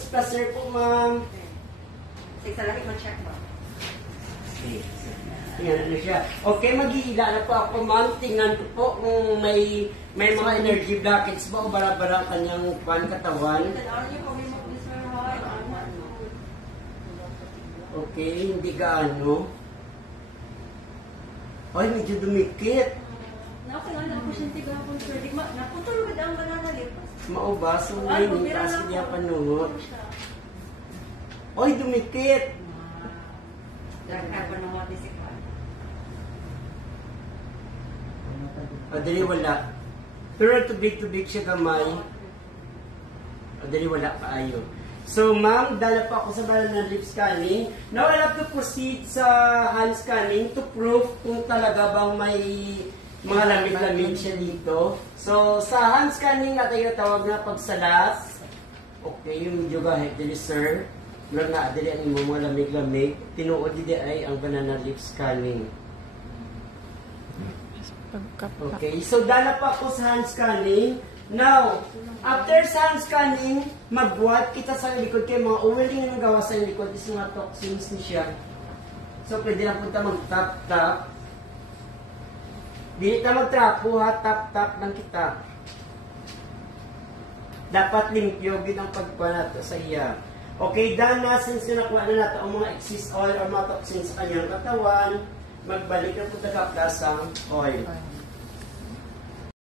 Placer po, ma'am. Sige, salamin mo check mo. Tingnan na siya. Okay, mag-iila na po ako, ma'am. Tingnan ko po kung may mga energy blockage ba o bara-bara kanyang katawan. Okay, hindi gaano. Ay, medyo dumikit. Nakakailan ako siya tigapon, sir. Naputol ko ang banana lipas. Mauba, so ngayon, kasi niya panunod. Ay, dumikit. Dagdag pa ng watis ikaw. Dali wala. Pero tubig-tubig siya gamay. Dali wala pa ayo. So, ma'am, dala pa ako sa banana lip scanning. Now, I'll have to proceed sa hand scanning to prove kung talaga bang may mga lamig-lamig siya dito. So, sa hand scanning natin yung tawag na pagsalas. Okay, yung medyo gahit dili, sir. Mula na, dili ang mga lamig-lamig. Tinuod dili ay ang banana lip scanning. Okay, so dala pa ako sa hand scanning. Now, after sa hand scanning, magbuhat kita sa likod kay mga uwiling ng gawa sa likod is mga toxins ni siya. So, pwede na punta mag-tap-tap. Dili na magtrapo ha, tap-tap lang kita. Dapat limpyo gid ang pagkuha nato sa iya. Okay, dana, since nakuha na nato ang mga excess oil or mga toxins sa kanyang katawan, magbalik na punta ka plasang oil.